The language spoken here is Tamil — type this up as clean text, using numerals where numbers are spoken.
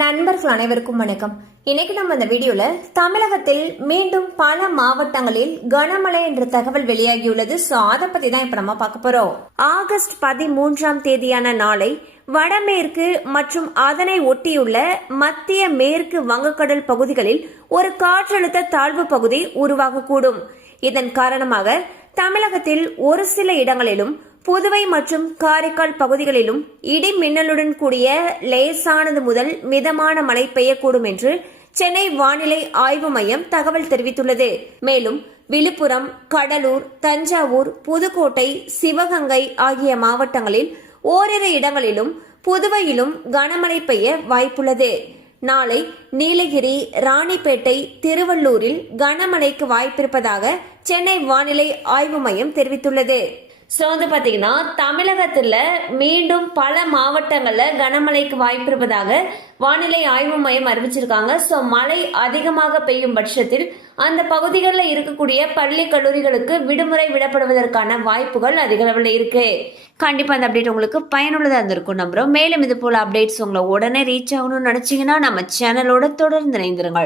நண்பர்கள் அனைவருக்கும் வணக்கம். இன்னைக்கு நம்ம இந்த வீடியோல தமிழகத்தில் மீண்டும் பல மாவட்டங்களில் கனமழை என்ற தகவல் வெளியாகியுள்ளது. சோ அதை பத்தி தான் இப்ப நம்ம பார்க்க போறோம். ஆகஸ்ட் 13ஆம் தேதியான நாளை வடமேற்கு மற்றும் அதனை ஒட்டியுள்ள மத்திய மேற்கு வங்கக்கடல் பகுதிகளில் ஒரு காற்றழுத்த தாழ்வு பகுதி உருவாகக்கூடும். இதன் காரணமாக தமிழகத்தில் ஒரு சில இடங்களிலும் புதுவை மற்றும் காரைக்கால் பகுதிகளிலும் இடி மின்னலுடன் கூடிய லேசானது முதல் மிதமான மழை பெய்யக்கூடும் என்று சென்னை வானிலை ஆய்வு மையம் தகவல் தெரிவித்துள்ளது. மேலும் விழுப்புரம், கடலூர், தஞ்சாவூர், புதுக்கோட்டை, சிவகங்கை ஆகிய மாவட்டங்களில் ஓரிரு இடங்களிலும் புதுவையிலும் கனமழை பெய்ய வாய்ப்புள்ளது. நாளை நீலகிரி, ராணிப்பேட்டை, திருவள்ளூரில் கனமழைக்கு வாய்ப்பிருப்பதாக சென்னை வானிலை ஆய்வு மையம் தெரிவித்துள்ளது. ஸோ பாத்தீங்கன்னா தமிழகத்துல மீண்டும் பல மாவட்டங்கள்ல கனமழைக்கு வாய்ப்பு இருப்பதாக வானிலை ஆய்வு மையம் அறிவிச்சிருக்காங்க. ஸோ மழை அதிகமாக பெய்யும் பட்சத்தில் அந்த பகுதிகளில் இருக்கக்கூடிய பள்ளி கல்லூரிகளுக்கு விடுமுறை விடப்படுவதற்கான வாய்ப்புகள் அதிக அளவில் இருக்கு. கண்டிப்பா அந்த அப்டேட் உங்களுக்கு பயனுள்ளதா இருந்திருக்கும் நம்புறோம். மேலும் இது போல அப்டேட்ஸ் உங்களை உடனே ரீச் ஆகணும்னு நினைச்சீங்கன்னா நம்ம சேனலோட தொடர்ந்து இணைந்திருங்கள்.